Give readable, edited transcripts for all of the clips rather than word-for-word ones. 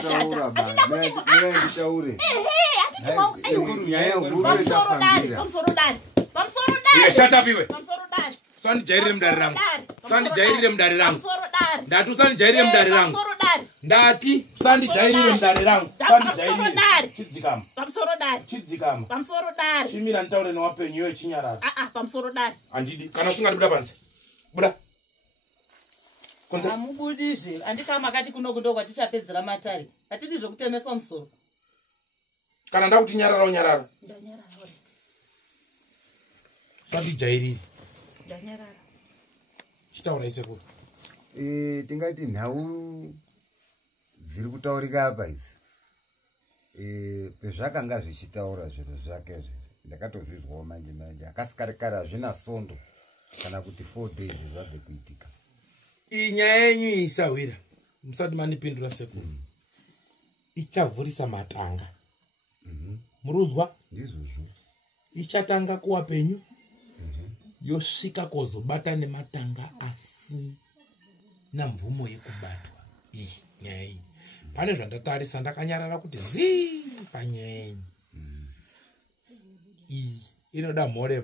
ndashata. Atina kuti nditaure. Atiti pamsoro dani. Shut up iwe. Pamsoro dani. Sani jairire mudari rangu. Sani jairire mudari rangu. Ndati usani jairire mudari rangu. Ndati usani jairire mudari rangu. Sani jairire. Chidzikama. Pamsoro dani. Chidzikama. Pamsoro dani. Chimira ntaure newapenyu iwe chinyarara. Pamsoro dani. Andidi. Kana usingati buda pansi. Buda. Amubudizve andika makati kuno kundokwa tichapedzera matari. Atidi zvokutemeswa musoro. Kana ndakuti nyarara unyarara. Ndanyarara. Sani jairire. Ndanyarara. Chitaura isekuru. Tingati nhau dziri kutaurika apa idzi. Pezvakanga zvichitaura zviro zvake ndakatozvizwawo manje akasikarekare hazvina sondo kana kuti 4 days zvabve kuitika. Inyaya yenyu isawira. Musati manipindura sekuru. Ichavhurisa matanga. Muruzwa? Ndizvozvo. Ichatanga kuwa penyu. Yosvika kozobata nematanga asi namvumo yekubatwa. Nyaya iyi. Pane zvandatarisa ndakanyarara kuti zii panyaya yenyu. Inoda mhore.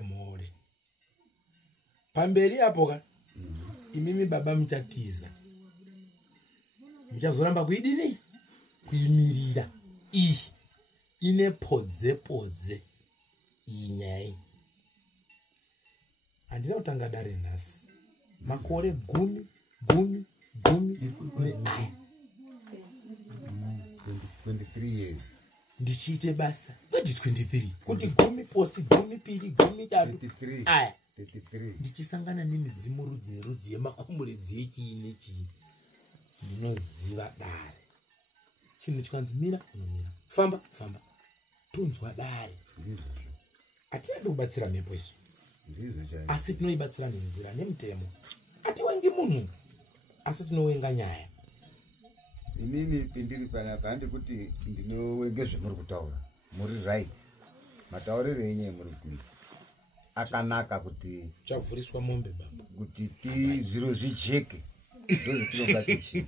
Pamberi apo ka imimi baba muchatiza. Muchazoramba kuidini? Kuimirira. Ine podze. Nyaya. Handina kutanga dare nhasi. Makore 10 neaya. 23 years. Ndichiite basa. Kwati 23. Kuti 10 posi 10 piri 10 tatu. 33. Aya. 33. Ndichisangana nemidzimu rudzi yemakomoredzi echii. Ndinoziva dare. Chinhu chikanzi mira unomira. Famba. Tunzwa dare. Ndizvozvo. Atidi kubatsira mhepo isu. Ndizvo. Asi tinoibatsira nenzira nemutemo. Atiwengi munhu. Asi tinowenga nyaya. Inini pindiri panapa handikuti ndinowenge zvemuri kutaura. Muri right. Matauriro enyu muri kuita. Akanaka kuti chavhuriswa mombe baba. Kuti zviro zvijeke. Ndozvatinonga tichi.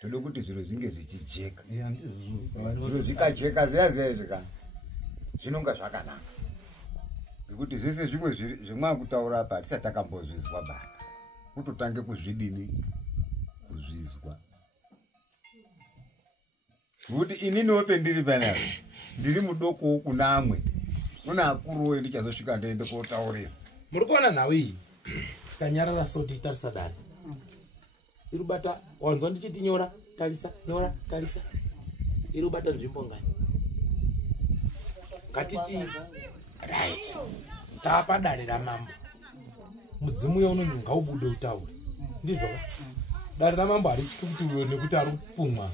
Toda kuti zviro zvinge zvichijeka. Zviro zvikajeka zviya zvinonga zvakanaka. Ngekuti zvese zvimwe zvamwakutaura apa hatisati takambozvizwa baba. Kutotange kuzvidini kuzvizwa. Ngekuti ininiwo pendiri panapa ndiri mudoko kuna amwe. Kuna akuruwo ndichazosvika ndoende kotaurira. Muri kuona nhau iyi tikanyarara so titarisa dare. Irubata wanzwa ndichiti nyora tarisa. Irubata nzvimbo ngani? Ngatiti right. Tapa dare ramambo. Mudzimu yauno ngaubude utaure. Ndizvo. Dare ramambo harichiki kuti uyo nekuti ari kupumwa.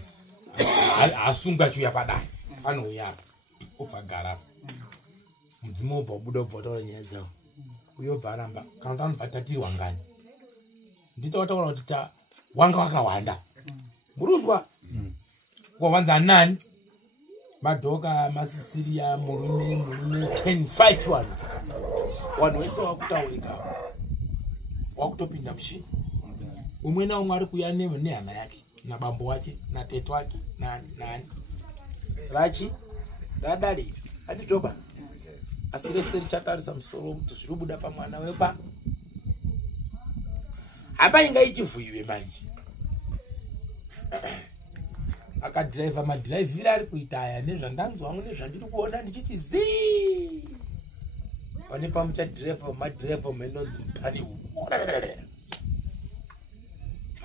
Asunga chuya padare. Anouya apa. Obva gara. Mudzimu obva ubuda obva taura nyaya dzawo. Uyo obva aramba. Kana kuti anobva tatirwa ngani. Nditautaura kuti wanga wakawanda. Muruzwa? Wawanza nani? Madoka, masisiria, murume 10-5 wanu. Wanu wese wakutaurika. Wakutopinda mshini. Umwe na umwe ari kuya nehama yake. Na bambo wake, na teto wake, na nani. Rachi, radari, aditoba. Asireseri chatarisa musoro kuti zvirubuda pamwana wepa. Hapa inga ichivhuyiwe manje. Akadriver madrive ari kuita aya nezvandanzwa nezvandiri kuona ndichiti zii. Pane pamucha madriver menonzi mpani.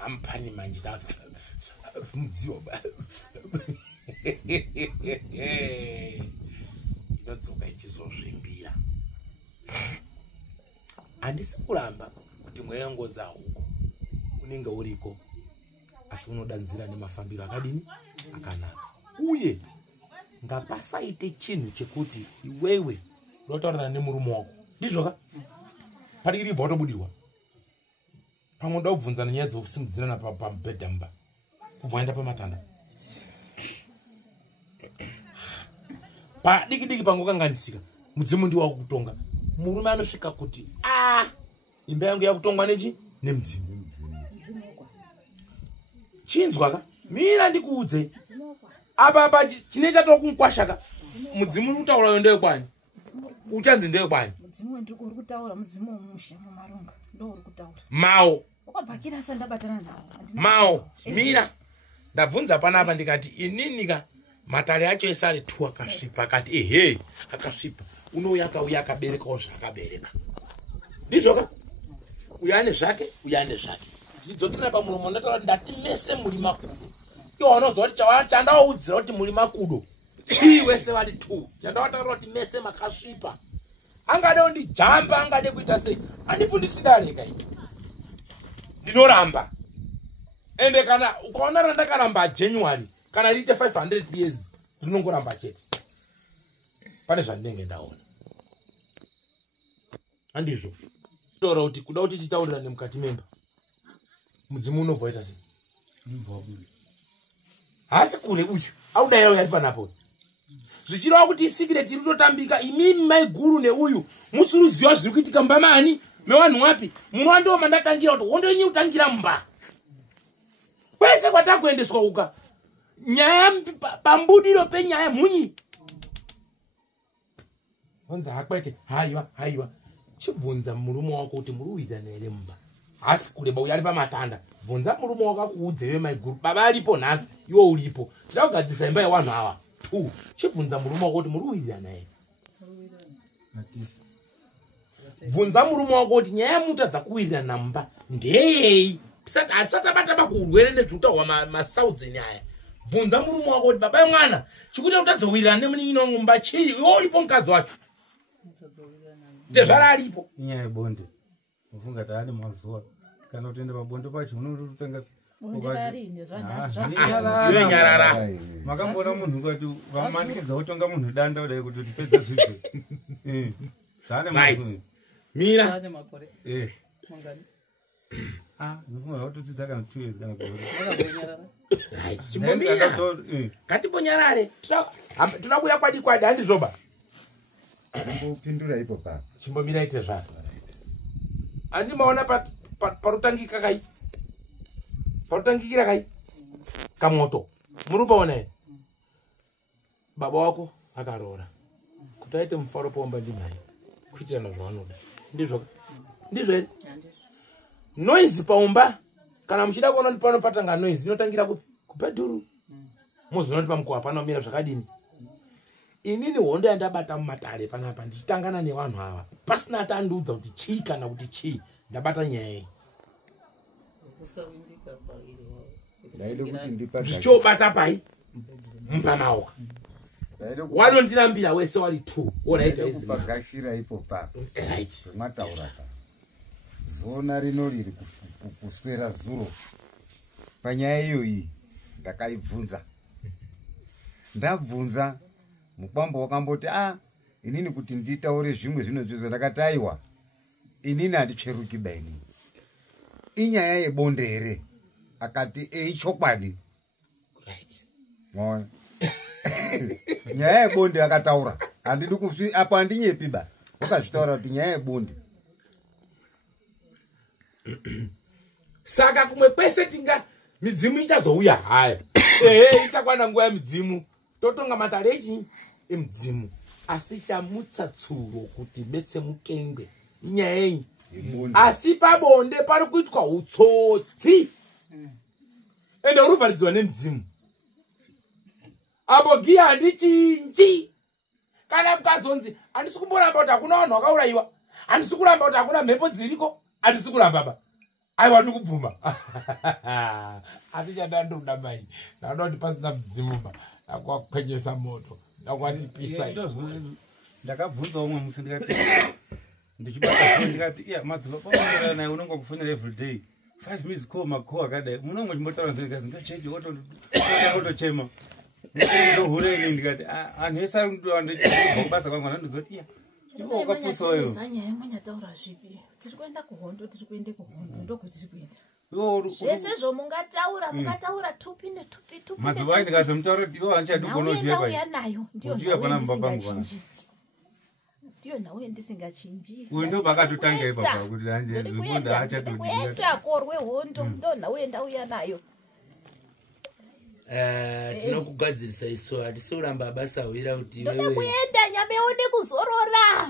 Ampani manje tatu. Mudziwa ba. Inodzoka ichizozvimbira. Handisi kuramba kuti mweya ngoza huko. Unenge uriko. Asi unodanzira nemafambiro akadini? Akanaka. Uye ngapasaite chinhu chekuti iwewe unotaurana nemurume wako. Ndizvo ka? Pari iri vatobudirwa. Pamwe ndakubvunzana nyaya dzokusimudzirana pamubhedha mba. Kubva enda pamatanda. Padiki pangu kanganisika. Mudzimu ndiwa kutonga. Murume anosvika kuti imba yangu yakutongwa nechi? Nemudzimu. chinzwa ka mira ndikuudze apa chine chatokunkwasha ka mudzimu uri kutaura yo ndeyekwani uchanzi ndeyekwani mudzimu wandiri uri kutaura mudzimu womusha mumaronga ndo uri kutaura mao wakabhakira sandabatana nawo mao mira ndabvunza panapa ndikati ininika matare acho ese ari 2 akasvipa akati ehe akasvipa unouya akauya akaberekawo zvaakabereka ndizvoka uyane zvake tichidzokera pamuromo ndataura ndati mese muri makudo iwo vanozva kuti chandawaudzira kuti muri makudo chii wese vari 2 chandawataura kuti mese makasvipa angadewo ndijamba angade kuita sei handipfundisi dareka ii ndinoramba ende kana ukaona randakaramba January kana riite 500 years rinongoramba chete pane zvandinenge ndaona handizvo taura kuti kuda kuti titaurirane mukati memba mudzimu unobva waita sei hasi kure uyu audayira uyari panapo zvichireva kuti isikireti iri kutotambika imimi maiguru neuyu musiruziva zviri kuitika mumba mani mevanhu wapi munowandiwo mandatangira kuti hondo yenyu kutangira mumba kwese kwatakuendeswa uka nyaya pambudiro penyaya munyi wanza hakwete haiwa chibvunza murume wako kuti muri kuwirirana here mumba hasi kureba uyari pamatanda bvunza murume wako akuudzewe maiguru baba aripo nhasi iwo uripo tida kugadzisa imba yevanhu ava 2 chibvunza murume wako kuti muri kuwirirana here bvunza murume wako kuti nyaya yemutadza kuwirirana mumba ndeyei hatisati abataba kuurwere nezvekutaurwa masauzeni aya bvunza murume wako kuti baba yemwana chikuita kuti adzowirirana nemunin'ino mumba chii iwo uripo mukadzi wacho tezvara aripo inyaya yebonde ufunga kuti ane mazuva kana kutoenda pabonde pacho unototanga nyarara makambona munhu ngati vamanikidza kutonga munhu danda kudai kuti tipedza zvizvo zvane mazuva mira ndofunga zvakutotidza kana 2 years kana ngatimbonyarare toda kuya kwadi handizvoba Pindura ipo pa. Chimbomira ite zvato. Andimaona parutangika kai. Parutangikira kai. Kamoto. Murubaona here. Baba wako akarora. Kuti aite mufaro pomba ndinaye. Kuitirana zvavanoda. Ndizvo. Ndizvo here. Noise paumba. Kana muchida kuona kuti panopatanga noise inotangira kupedhuru. Muzoona kuti pamukova panomira zvakadini. Inini hondo yandabata mumatare panapa ndichitangana nevanhu ava pasina atandiudza kuti chii kana kuti chii ndabata nyaya iyi ndichobata pai mupamaoka wanondirambira wese wari 2 oraitapagashira ipo papo zvemataura pa zona rino riri kuswera zuro panyaya iyoyi ndakaibvunza ndabvunza mukwambo wakamboti inini kuti nditaure zvimwe zvinozvizvo ndakati aiwa inini handicheruki baini inyaya yebonde here akati chokwadi mona nyaya yebonde akataura handidi kusvi apo handinyepi ba wakazvitaura kuti nyaya yebonde saka kumwe kwese tinga midzimu ichazouya hayo ichakwana nguva yemidzimu totonga matare echinyi emudzimu asi chamutsa tsuro kuti betse mukengwe inyaya yenyu asi pabonde pari kuitwa utsotsi ende uruvharidzwa nemudzimu apo giya handichinji kana mukazonzi handisi kumboramba kuti hakuna vanhu vakaurayiwa handisi kuramba kuti hakuna mhepo dziriko handisi kuramba ba aiwa ndikubvuma asi chandandoda mai ndandoda kuti pasina mudzimu ba ndakwakwenyesa moto ndakwatipisa ndakabvunza umwe musi ndikati ndichibata ndikati madzimba pamoera naye unonga kufonera everyday 5 minutes call makho akadai munonga chimbotaura ndikazi ngachechi otochema ndohureni ndikati anhu ese ari kundobva kubasa kwangu andozoti wakapusayo nyanyataura zvipi tiri kuenda kuhondo ndokuti tiri kuenda zvese mungataura tupi netupi mazuva ndikazomutaura kuti iwo handichadugonauya nayo ndiyo pana mumba pangu ndiyo nauye ndisingachinji uyu ndo pakatotanga ipapa kuti handezvibonda hachadukuenda korwe hondo ndo nauye ndauya nayo tinokugadzirisa isu hatisi kuramba basa wira kuti ndoda kuenda nyameone kuzorora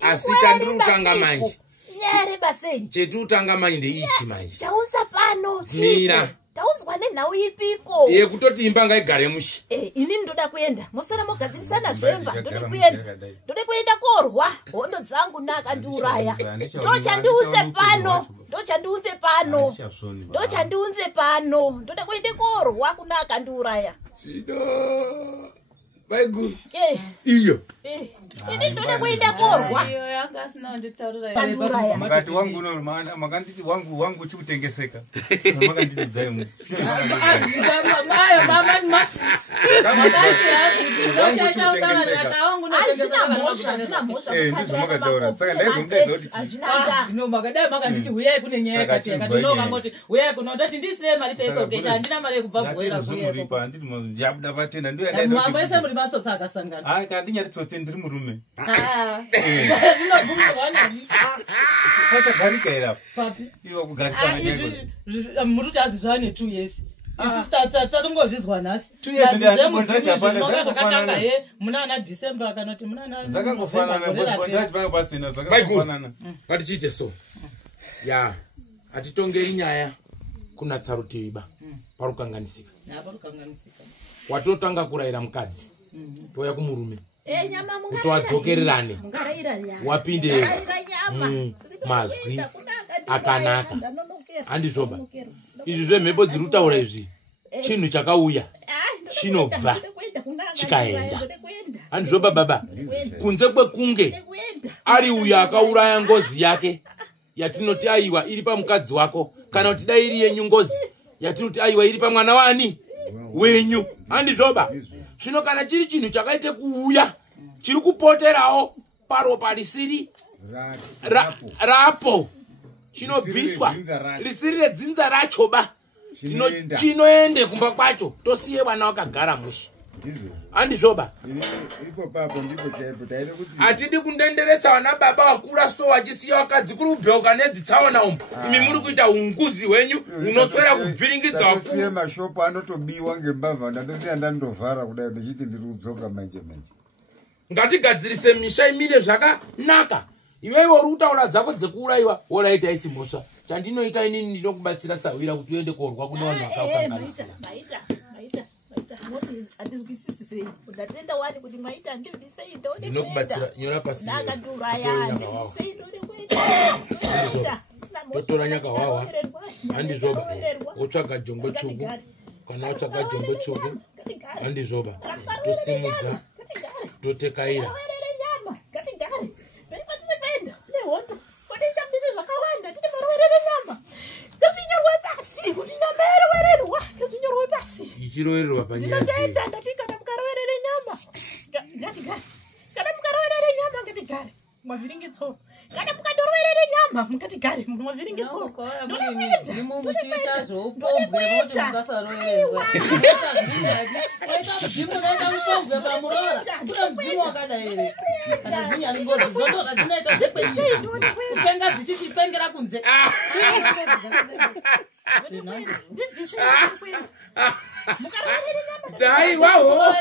asi chandiri kutanga manje nyare basenyi chetu utanga manje ndeichi manje taunza pano mira taunzwa nenhau ipiko kutoti imba ngaigare mushi inini ndoda kuenda mosara mogadzirisana zvemba ndode kuenda korwa hondo dzangu nakandiuraya ndochandiunze pano ndode kuende korwa kuna akandiuraya chido baiguru iyo ini ndode kuenda korwa makati wangu makanditi wangu chikutengeseka makanditidzai ndizvomakataura saka ndaizondaizoti makanditi uyai kune nyaya yakati yakatinokamoti uyai kunototi ndisire mari peikokesha handina mari yekubva bhoera ndiyabuda patenda mamwese muri matsotsi akasangana kandinyaritsotsi ndiri murume pachagarika irapo iwa kugarisana muruti azizvane 2 years isi tatingozvizwa nhasi zvakatanga he munana December kanoti munana zvakangofanana pasina zvakafanana ngatichiite so ya hatitongeri nyaya kunatsa rutivi ba parukanganisika watotanga kurayira mukadzi toya kumurume kuti wadzokererane wapinde mazwi akanaka handizvoba izvi zvemhepo dziri kutaura izvi chinhu chakauya chinobva chikaenda handizvoba baba kunze kwekunge ari uyo akauraya ngozi yake yatinoti aiwa iri pamukadzi wako kana kuti dai iri yenyu ngozi yatinoti aiwa iri pamwana wani wenyu handizvoba zvino kana chiri chinhu chakaite kuuya chiri kupoterawo paropa risiri rapo chinobviswa risiri redzinza racho ba chinoende kumba kwacho tosiye vana vakagara mushi handizvoba hatidi kundenderetsa vana baba vakura so vachisiya vakadzi kuri kubheuka nedzitsaona umu imi muri kuita unguzi hwenyu unoswera kubviringidza vasiye mashopu anotobiwa ngembavha ndandosiya ndandovhara kudai ndichiti ndiri kudzoka manje ngatigadzirise misha imire zvakanaka iwewe uri kutaura dzako dzekuurayiwa woraita isimosva chandinoita inini ndinokubatsira sawira kuti uende korwa kune vanhu vakaukanganisira ndinokubatsira nyora pasi totore nyaka wawa totora nyaka wawa handizvoba wotsvaga jombo tsvuku kana watsvaga jombo tsvuku handizvoba tosimudza totekaira ichirovererwa panyaya mavhiringitsoro kana mukandoroverere nyama mukatigare mavhiringitsoro muchiita zvoupombwe moti mukasarovererwa dzimunoita mupombwe pamurora kune mudzimu wakadai here kana dzinyari ngozi dzotora dzinoita dzekwenyi kupenga dzichitipengera kunze dai waho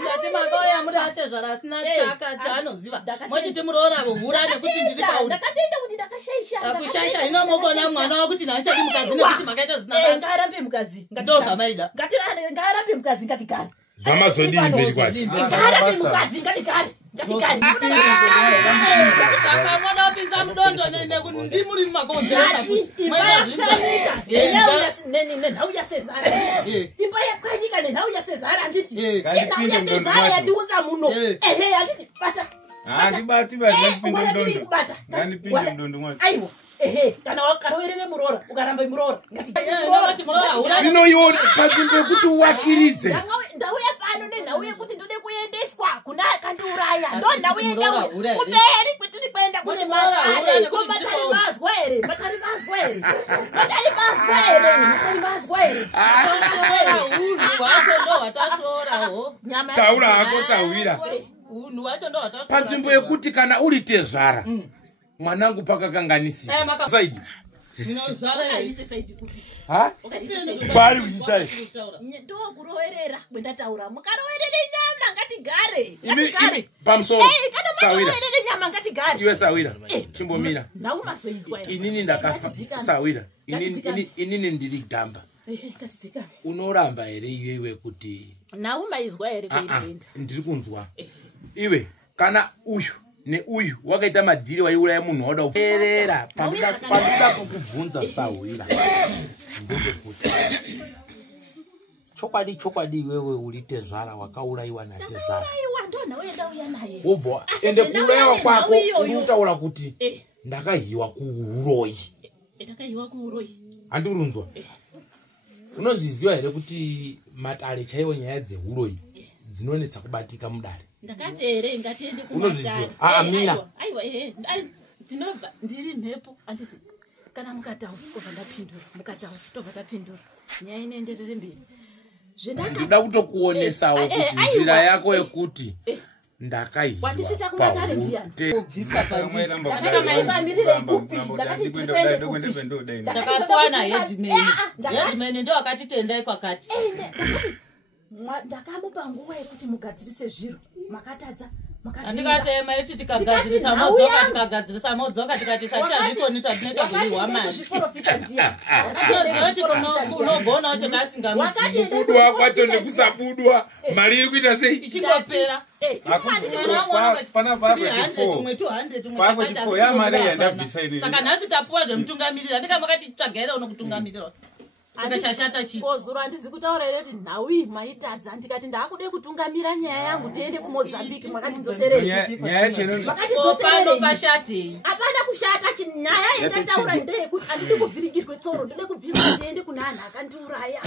ndati makauya muri atezvara asina chakati anoziva mochiti muroora vohura nekuti ndiri pauri akushaisha hino mokona mwana wakuti naachadi mukadzi nekuti makaita zina ngaarambe mukadzi ndozvamaida ngaarambe mukadzi ngatigare zvamazodii mberi kwacho ngaarambe mukadzi ngatigare saka mwana wapinza mudondo ndimuri mumakonzera nenhau yasezara imba yakwanyika nenhau yasezara handiti nenhau yasezara yatiunza muno ehe handiti bata ngandipinde mudondo mwacho aiwa ehe kana wakaroverere muroora ukaramba muroora zvino iwo panzvimbo yekuti uwakiridze ndauya pano nenhau yekuti ndode kuendeswa kuna akandiuraya ndo ndau yendau kuperi kwetiri kuenda kune matare kumatari mazwa here matari mazwa here unhu wacho ndo hwatashorawo taura hako sawira unhu wacho ndo hwatashorawo panzvimbo yekuti kana uri tezvara mwanangu pakakanganisika saidi ndinozvara ha bari kuchisai ndokurowerera kwendataura mukarowerere nyama ngatigare pamusoro Sawira mukarowerere nyama ngatigare iwe Sawira chimbomira naumazoizwa inini ndakafa Sawira inini ndiri gamba unoramba here iwewe kuti naumaizwa here kuenda ndiri kunzwa iwe kana uyu neuyu wakaita madhiri waiuraya munhu wauda kuerera pandida kukubvunza Sawira ndezvekuti chokwadi iwewe uri Tezvara wakaurayiwa naTezvara wobva ende kuurayiwa kwako uri kutaura kuti ndakahiwa kuuroyi handiurunzwa unozviziva here kuti matare chaiwo nyaya dzeuroyi dzinonetsa kubatika mudare ndakati here ngatiende unozviziva amina ndinobva ndiri mhepo anditi kana mukataura tobva ndapindura mukataura tobva tapindura nyaya inoenderere mberi ndida kutokuonesawo kuti nzira yako yekuti ndakahiwa ndakakwana hedimeni ndo akatitendai kwakati ndakamupa nguva yekuti mugadzirise zviro makatadza andikatema iti tikagadzirisa modzoka tikati satiazvikoni tatinoita zvirihwa mari toziva kuti kunogona kuti tasingamubudwa kwacho nekusabudwa mari iri kuita sei ichingopera saka nhasi tapuwa zvemutungamiriri andika makatitsvagaira uno kutungamirira saka chashata chi ozuro handizi kutaura here kuti nhawi maitadza ndikati ndaakude kutungamira nyaya yangu tiende kumozambique mwakatidzoserepano pashatei hapana kushata nyaya yendataura ndeyekuti handidi kuvhirigirwe tsoro ndode kubviswa ndiende kuna anhu akandiuraya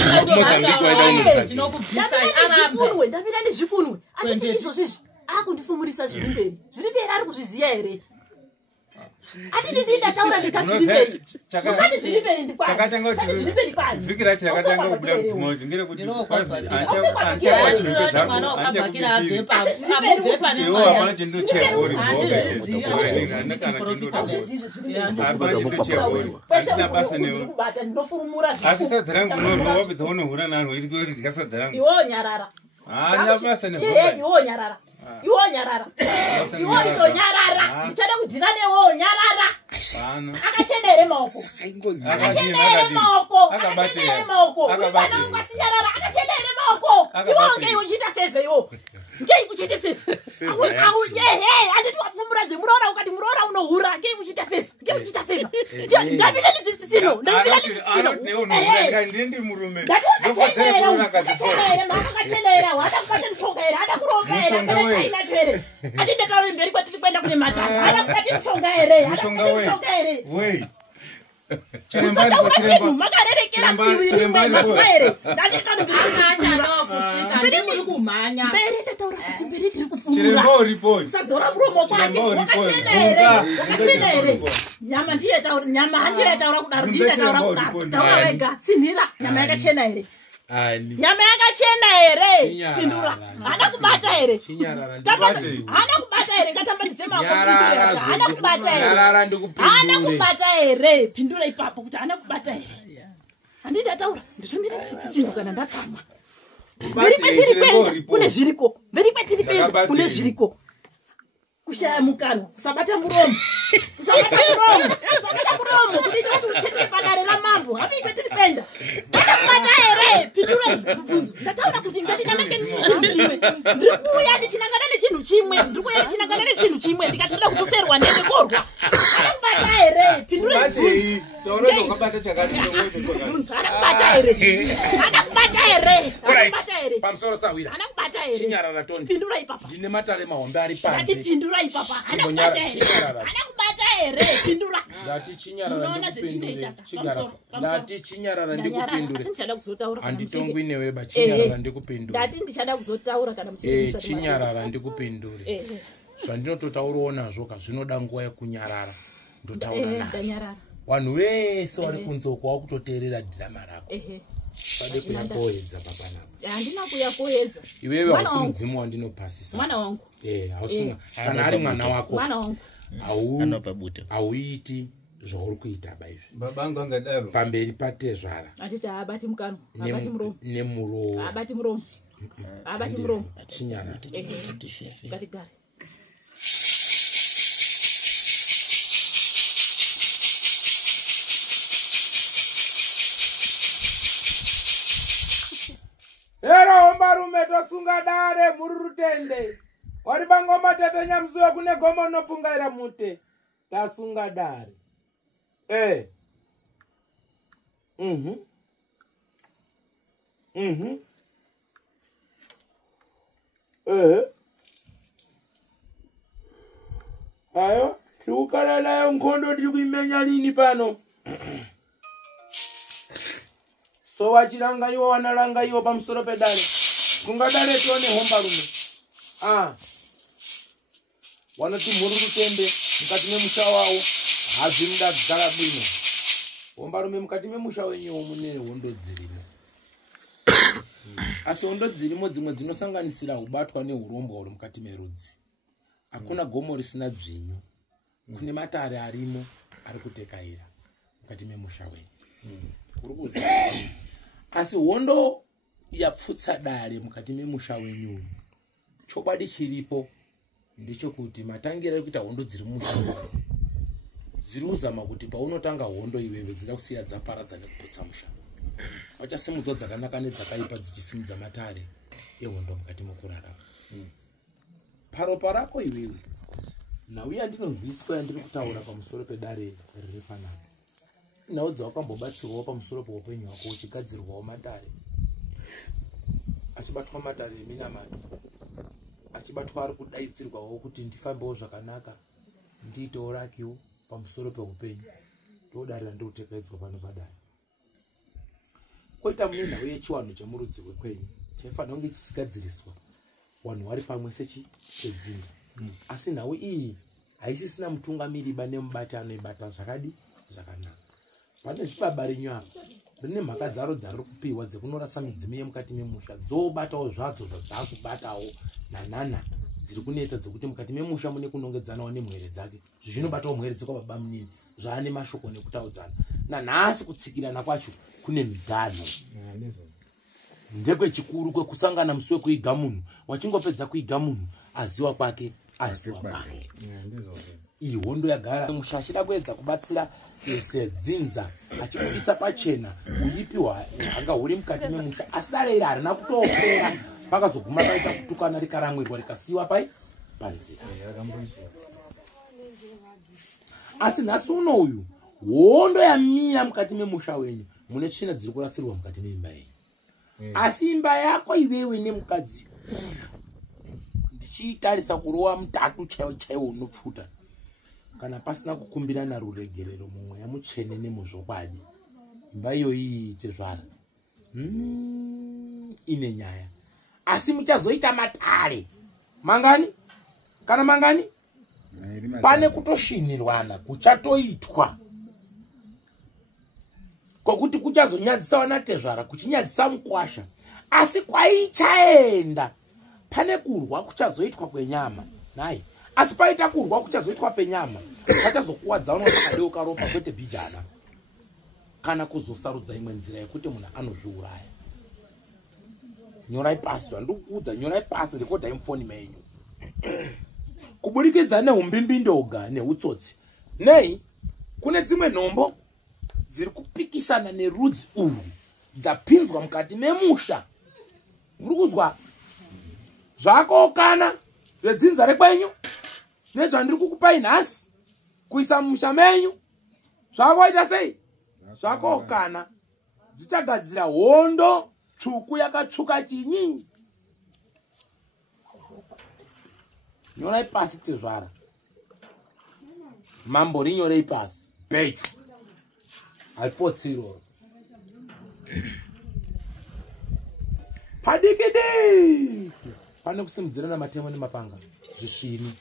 tinokubvisai arambe ndapinda nezvikunwe achiti izvozvizvi akundifumurisa zviri mberi ari kuzviziya here atiti ndindataura ndikazvirimberi usati zvirimberi ndikwazvirimberi kwanvikira chirakatanga kubuda mutimoji ngere kuti hapana chindu chehori andina basa newe asi sadza rangu norwa wapedza unohura narwo iri kuti ndikasadza rangu iwo nyarara andina basa iwo nyarara iwo nyarara iwo nyarara ndichada kudhina newo nyarara akachenere maoko akachenere maoko kana ungasinyarara akachenere maoko iwo ngei uchita feve iwo ngei uchita feve anditi wafumura zvemuroora ukati muroora unohura ngei uchita feve ngei uchita feve ndapinda nechitsitsino ndindi murume akachenera hada kubata mishonga here hada kurombera inatwere andindataura mberi kwatiri kuenda kune matanga hada kubata mishonga here mishonga here usataura chinhu makarerekera mazwa here ndandikanokusika kumhanya mberi ndataura kuti mberi tiri kufumura usadzora muromo kwake wakachena here nyama ndiyetaura nyama handiyetaura kudaro ndiyetaura kudaro taura wega tsinhira nyama yakachena here nyama yakachena here pindura hana kubata here hana kubata here ngatambandidze hana kubata here pindura ipapo kuti hana kubata here handindataura ndizvomira ndichitsitsingo kana ndatsamwa mberi kwetiri kwenda kune zviriko mberi kwetiri kwenda kune zviriko kushaya mukanwa kusabata muromo kudita kuti uchekere padare ramambo hapi kwetiri kwenda ndakubata here pindurai mubvunzo ndataura kuti ngatikanange chinhu chimwe ndiri kuuya ndichinangana nechinhu chimwe ndiri kuuya ndichinangana nechinhu chimwe ndikatoda kudzoserwa ndende korwa anakubata here pindurai pamusoro Sawira chinyarara toni pindura ipapa ndine matare mahombe ari panze pindura ipapa anakubata here pindura ndati chinyarara ndikupindure handitongwi neweba chinyarara ndikupindure ndati ndichada kuzotaura kana muchirisa chinyarara ndikupindure zvandinototaurawo nazvo zvinoda nguva yekunyarara ndotaura nazvo vanhu vese vari kunzoko wakutoteerera dhirama rako pade kuyakoedza papanapa handina kuyakoedza iwewe hausi mudzimu wandinopasisa mwana wangu hausina kana ari mwana wako mwana wangu hauiti zvauri kuita baizvi babangu angadaro pamberi patezvara atiti haabati mukano abati muromo nemuromo haabati muromo haabati muromo chinyara ngatigare Era ombarume tosunga dare muri rutende wari bangoma tatanya mzuwa kune goma unopfungaira mute tasunga dare ayo tiukala nayo nkhondo tiri kuimenya lini pano so wachilanga iwo wanalanga iwo pamusoro pedare kungadare tione hombarume wanoti muri rutembe mukati memusha wawo hadzi mudagara bwino hombarume mukati memusha wenyewo mune hondo dzirimo asi hondo dzirimo dzimwe dzinosanganisira ubatwa neurombo huri mukati merudzi hakuna gomo risina dzvinyu kune matare arimo ari kutekaira mukati memusha wenyu kuri kuzwa asi hondo yapfutsa dare mukati memusha wenyu chokwadi chiripo ndechekuti matangira ekuita hondo dziri musha dziri kuzama kuti paunotanga hondo iwewe dzida kusiya dzaparadza nekuputsa musha vachasimudzwa dzakanaka nedzakaipa dzichisimudza matare ehondo mukati mokurarama paropa rako iwewe nhau yandinonzwiswa yandiri kutaura pamusoro pedare riri panapa nhau dzawakambobatsirwawo pamusoro peupenyu hwako uchigadzirwawo matare achibatwa matare eminamati achibatwa ari kudaidzirwawo kuti ndifambewo zvakanaka ndiitewo rakiwo pamusoro peupenyu ndodare randiri kutekaidzwa pano padare koita mune nhau yechiwanhu chemurudzi rwekwenyu chaifanira kunge chichigadziriswa wanhu vari pamwe sedzinza asi nhau iyi haisisina mutungamiriba nemubati anoibata zvakadi zvakanaka pane zibaba renyu apa rine mhaka dzaro dzari kupiwa dzekunorasa midzimu yemukati memusha dzobatawo zvadzo zvadzakubatawo nanana dziri kunetsa dzekuti mukati memusha mune kunongedzanawo nemwere dzake zvinobatawo mwere dzekababa munini zvaane mashoko nekutaudzana nanhasi kutsikirana kwacho kune midhano ndekwechikuru kwekusangana musi wekuiga munhu wachingopedza kuiga munhu aziwa kwake aziwa kwake iyi hondo yagara musha achida kuedza kubatsira sedzinza achibuditsa pachena kuipiwa hanga huri mukati memusha asi dare iri harina kutopera pakazoguma paita kutukana rikaramwirwa rikasiyiwa panzira asi nhasi uno uyu hondo yamira mukati memusha wenyu mune tsvina dziri kurasirwa mukati meimba yenyu asi imba yako iwewe nemukadzi ndichitarisa kurova mutatu chaiwo chaiwo unopfuta kana pasina kukumbirana ruregerero mumweya mutsvene nemuzvokwadi imba iyoyi iite zvara ine nyaya asi muchazoita matare mangani kana mangani pane kutoshinirwana kuchatoitwa kwokuti kuchazonyadzisawo natezvara kuchinyadzisa mukwasha asi kwaichaenda pane kurwa kuchazoitwa kwenyama nai asi paita kurwa kuchazoitwa penyama pachazokuwadzawo vakadeuka ropa kwete bhijana kana kuzosarudza imwe nzira yekuti munhu anozviuraya nyorai pasi vandikuudza nyorai pasi rekodhai mufoni menyu kuburikidza neumbimbi-ndoga neutsotsi nei kune dzimwe nhombo dziri kupikisana nerudzi urwu dzapinzwa mukati memusha muri kuzwa zvakaokana zvedzinza rekwenyu nezvandiri kukupai nhasi kuisa mumusha menyu zvakaita sei zvakaokana zvichagadzira hondo tsvuku yakatsvuka chinyi nyorai pasi tezvara mambo rinyorei pasi bechu haripotsiroro padikidiki pane kusimudzirana matemo nemapanga zvishini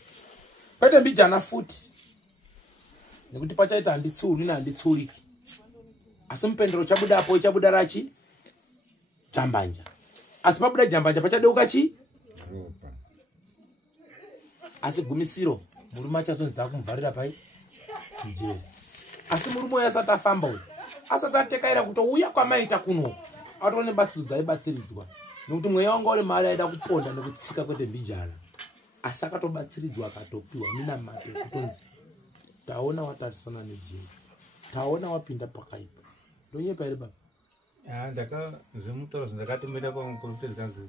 kwete mbijana futi nekuti pachaita handitsuuri nehanditsuuriki asi mupendero chabudapo ichabuda rachi jambanja asi pabuda jambanja pachadeuka chi asi gumisiro murume achazonzi dzakumuvharira pai ije asi murume uyu asati afamba uyu asati atekaira kutouya kwamaita kuno atone batsiri dzaibatsiridzwa nekuti mweya wanga uri mari aida kuponda nekutsika kwete mbijana asi akatobatsiridzwa akatopiwa minamato ekutonzi taona watarisana nejesu taona wapinda pakaipa ndonyepa iri baba ndakazvimutaura zvandakatomera pamukoroteri kanzi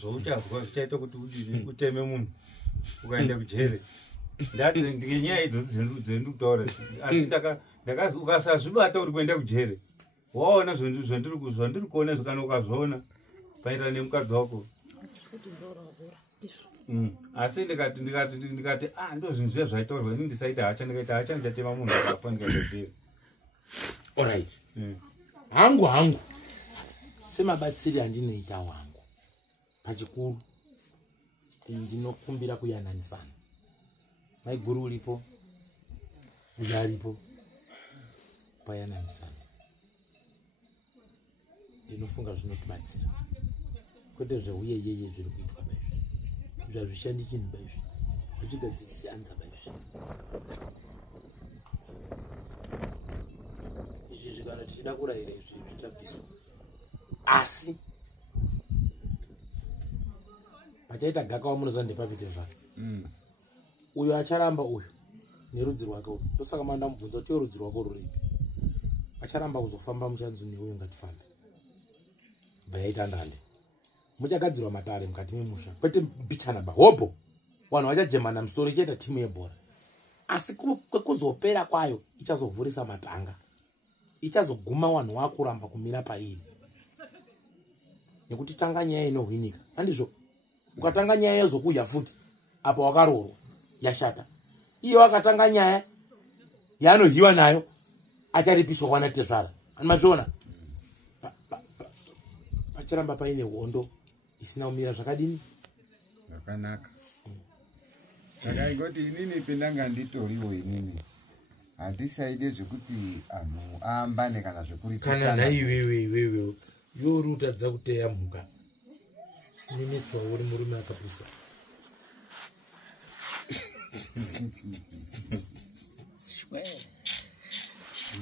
zvouchazwa zvichaita kuti udini uteme munhu ukaenda kujere ndati ngenyaya idzodzi dzendiri kutaura asi ndakazi ukasazvibata uri kuenda kujere waona zvandiri kuona kana ukazviona paitira nemukadzi wako asi ndikati ndo zvinhu zviya zvaitaurwa ini ndisaiti hacha ndikaita hacha ndichatema munhu akafa ndikaenda kujere. Alright. Hangu semabatsiri andinoita wangu pachikuru ndinokumbira kuyananisana. Maiguru ulipo uyaripo payananisana ndinofunga zvinotibatsira kwete zveuye yeye zviri kuitwa baizvi zvazvishandi chinhu baizvi zvichigadzirisi anza baizvi izvi zvikana tichida kurayira izvi zvichabviswa asi pachaita gakawa munoziva ndepapite zvake uyo acharamba uyu nerudzi rwake uyu ndosaka manda mubvunza kuti rudzi rwako ruripi acharamba kuzofamba muchanzu neuyo ngatifambe bayaita ndande muchagadzirwa matare mukati memusha kwete mbichana bahobho vanhu vachajemana musoro ichaita timu yebhora asi kwekuzopera kwayo ichazovhurisa matanga ichazoguma vanhu vakuramba kumira pairi nekuti tanga nyaya inohwinika handizvo ukatanga nyaya yozokuya futi apa wakaroorwa yashata iyo akatanga nyaya yaanohiwa nayo acharipiswa kwana tezvara animazviona pachiramba paine hondo isina kumira zvakadini zvakanaka saka ingoti inini pendanga nditoriwo inini handisaide zvekuti anhu aambane kana zvekuripisana kana naiwewe yori utadza kuteya mhuka nemetswa uri murume akapisa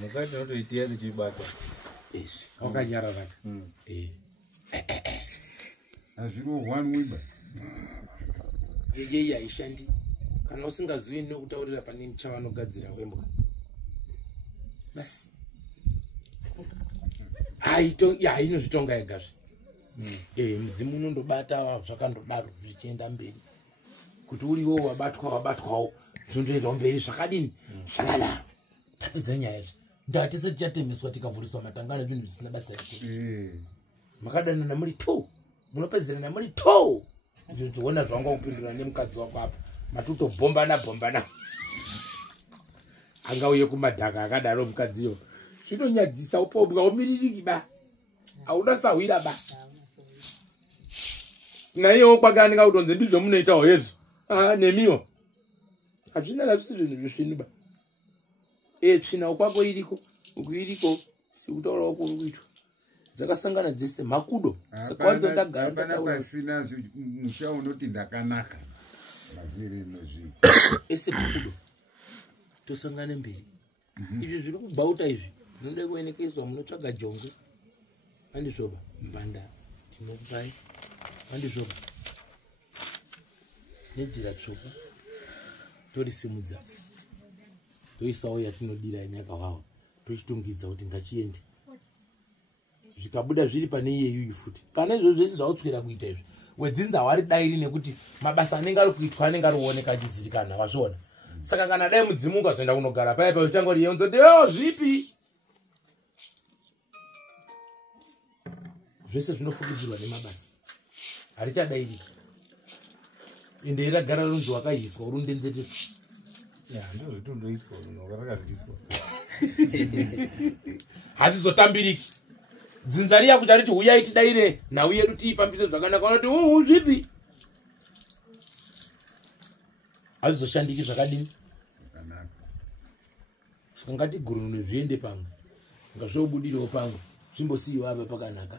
mukati notoitiya tichibata wakanyararaka azvirohwanwiba yeye haishandi kana usingazivi nokutaurira pane muchavanogadzira wembwa basi hainozvitonga yegazve mudzimu unondobata zvakandodaro zvichienda mberi kuti uriwo wabatwawo zvondoenda mberi zvakadini zvakadaro tapedza nyaya izvi ndatise tichatemeswa tikavhuriswa matangano zvinhu zvisina basa rake makadanana muri 2 munopedzerana muri 2 ndinoona zvanga kupindura nemukadzi wako apa matutobhombana angauye kumadhaka akadaro mukadziyo zvinonyadzisa upobwa umiririki ba haunasahwira ba naiyewo kwakanika kutonze ndizvo munoitawo hezvi nemiwo hazvina zvisi zvinhu zvisvinu ba tsvina ukwako iriko ukuiriko sikutaurawo kuri kuitwa dzakasangana dzese makudo sakwanzo ndagara pasina musha unoti ndakanaka mazvirenozvi ese makudo tosangane mberi izvi zviri kubauta izvi zvinode kuenekeswa munotsvaga jongwe handizvoba mbanda tinokupai handizvoba nejira tsvuku torisimudza toisawo yatinodira yenyakawawa tochitungidza kuti ngachiende zvikabuda zviri pane iyeyu futi kana izvo zvese zvautswira kuita izvi wedzinza wari dairi nekuti mabasa anenge ari kuitwa anenge arioneka achizivikana wazviona saka kana dai mudzimu ukazoenda kunogara paya pautanga uri yeunzoti zvipi zvese zvinofukidzirwa nemabasa harichadairika ende ragara runzi wakaiswa urundenzeteswa hatizotambiriki dzinza riya kuti ariti uyai tidaire nhau yedu tiifambise zvakanaka vanoti zvipi hazvizoshandiki zvakadini saka ngatigurunwe zviende pamwe ngazvobudirewo pamwe zvimbosiyiwo apa pakanaka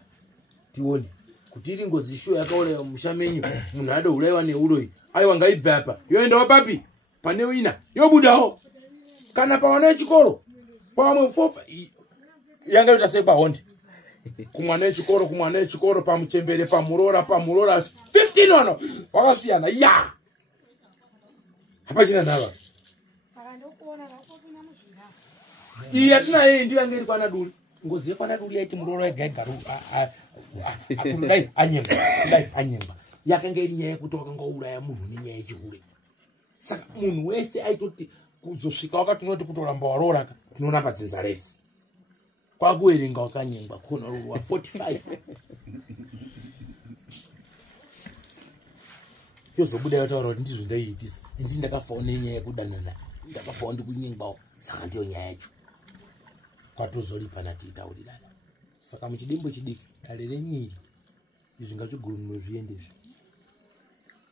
tione kuti iri ngozi shuwa yakauraiwa musha menyu munhu ade uraiwa neuroi aiwa ngaibve apa yoendawo papi pane wina yobudawo kana pavana vechikoro pamwe 4 yanga ita sei pahondi kumwana wechikoro pamuchembere pamurora 15 ono wakasiyana ya hapachina nava iyi yatinaye ndiyo yanga iri kwana Duli ngozi yekwana Duli yaiti muroro egaigaru dai anyemba yakanga iri nyaya yekuti wakanga uraya munhu nenyaya yechihure saka munhu wese aitoti kuzosvika wakatonoti kutoramba warora tinoramba dzinza rese kwakuerenga wakanyengwa kona rurwa 45 yozobuda yotaura kuti ndizvo ndaiitisa ndii ndakafawo nenyaya yekudanana ndakafawo ndikunyengwawo saka ndiyo nyaya yacho kwatozoripana tiitaurirana saka muchidimbo chidiki dare renyiri izvi ngazvigurumwe zviendezvi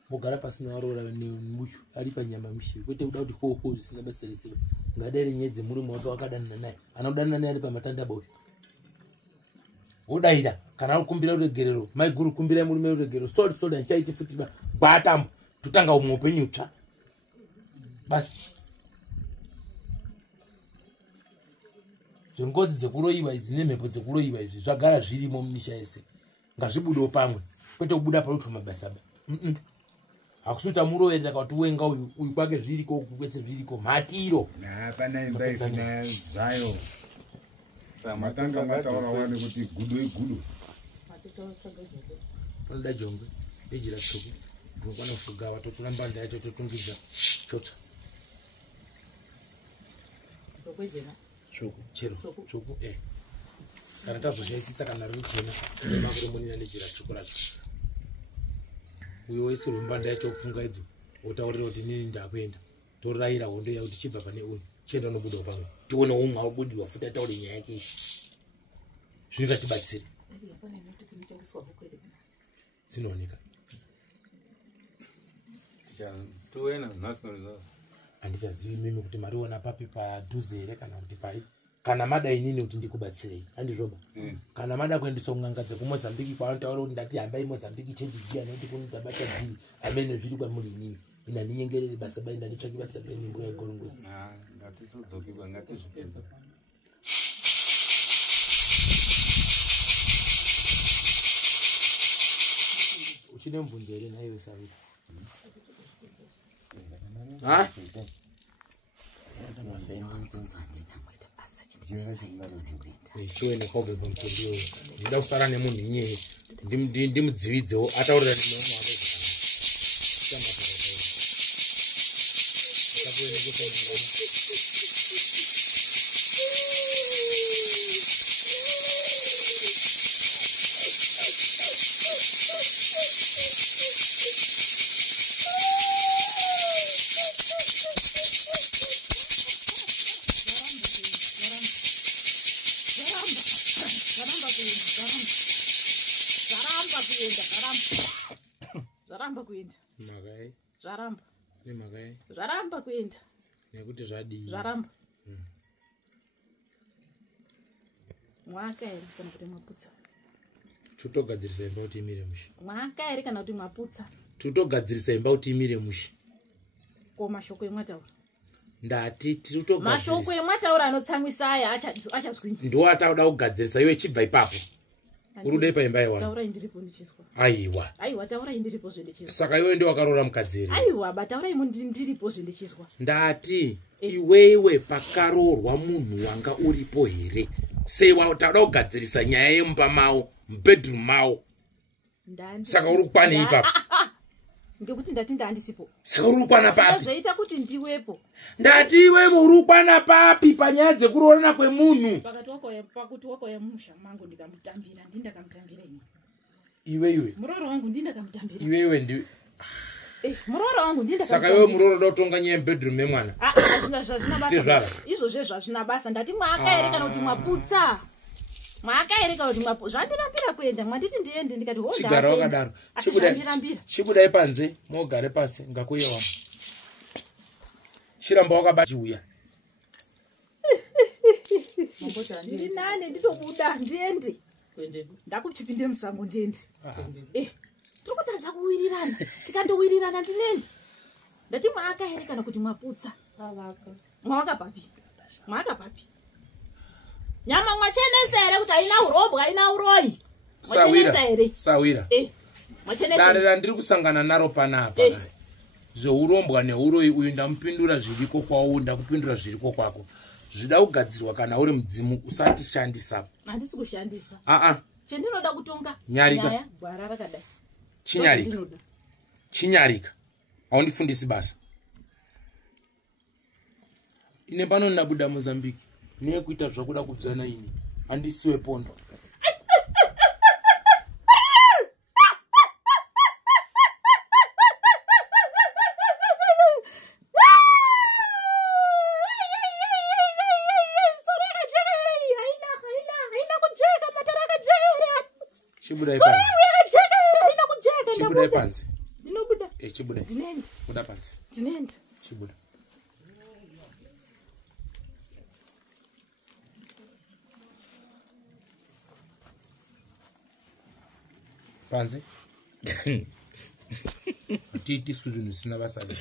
mogara pasina warora nemushu ari panyama mishiri kwete kuda kuti hoho zvisina basa rese ngadare nyedzi murume wake wakadanana naye anodanana naye ari pamatandabauti wodaida kana akukumbira uregerero maiguru kumbirai murume uregerero sori anchaiti futi batambo tutanga umwe upenyu tsva basi zvengozi dzekuroiwa idzi nemhepo dzekuroiwa izvi zvagara zvirimo mumisha yese ngazvibudewo pamwe kwete kubuda parutwa mabasa akusuta muroverera kuti wenga uyu kwake zviriko uku kwese zviriko mhatiro hapana imba isina zvayo matanga mataura wane kuti gudo igudo tonoda jongwe ejira tsvuku ndinokwana kufugava totora mbanda yacho totungidza chota chero tsvuku kana tazoshaisisa kana rimuchena nemakuremonina nejira tsvuku racho uyo wese rumbanda yacho kufunga idzo wotaurira kuti nini ndakuenda torayira hondo yakuti chibva pane uyu chienda nobudawo pamwe tione umwe aubudirwa futi ataure nyaya yake izvi zvingatibatsire dzinooneka handichazivi mimi kuti mariona papi padhuze here kana kuti pai kana mada inini kuti ndikubatsirei handizvoba kana mada kuendeswa kun'anga dzekumozambiki kwaanotaura kuti ndati hambai mozambiki chenjijiya nekuti kunodabata dhiri amene zviri kwamuri inini ina ndinyengerere basa bai ndanditsvaki basa penimbo yagorongosi uchine mubvunzo here naiwe Sarita chiwene kwaubve pamutondiwo ndida kusara nemunhu inyeye ndimudzividzewo ataurira zvaramba kuenda nekuti zvadii zvaramba mwaka here kana kuti mwaputsa tutogadzirisa imba kuti imire mushi mwaka here kana kuti mwaputsa tutogadzirisa imba kuti imire mushi ko mashoko emwataura ndati tutogadzirisa mashoko emwataura anotsamwisa aya achazwini ndiwo atauda kugadzirisa iwe chibva ipapo urudei paimba iwana taura indiripo ndichiswa aiwa taura indiripo zvendichiswa saka iwe ndio wakarora mukadzi here aiwa bataura imo ndiripo zvendichiswa ndati iwewe pakarorwa munhu wanga uripo here sei watauda kugadzirisa nyaya yemumba mawo mubedroom mawo saka uri kukwana ipapo ngekuti ndati ndandisipo saka uri kukwana papi zvoita kuti ndiwepo ndati iwewe uri kukwana papi panyaya dzekuroorana kwemunhu pakuti wakauya mumusha mangu ndikamutambira ndindakamutambira iwe muroro wangu ndindakamutambira iwewe ndi muroro wangu saka iwe muroro dautonga nyaya yemubedroom yemwana izvozvo zvazvina basa ndati mwaka here kana kuti mwaputsa mwaka here kana kuti zvandirambira kuenda mwanditi ndiende ndikati chigara wakadaro chibudai panze mogare pasi ngakuyewa chiramba wakabata chiuya ndiri nane nditobuda ndiende ndakuchipinde musango ndiende tiri kutadza kuwirirana tikandowirirana ndinende ndati mwaka here kana kuti mwaputsa mwaka papi nyama mwachenesa ere kuti aina urobwa aina uroi sawira darira ndiri kusangana naro panapa zveurombwa neuroi uyu ndamupindura zviriko kwawo ndakupindura zviriko kwako zvida kugadzirwa kana uri mudzimu usati shandisa handisi kushandisa chendinoda kutonga nyarika gwara rakadai chinyarika haundifundisi basa ine pano ndabuda Mozambique nekuita zvakuda kubzana ini handisiwe pondo Chibudai panzi. Ndinobuda. Chibudai. Ndinenda. Buda panzi. Ndinenda. Chibuda. Panzi. Atiti suzunu sina basali.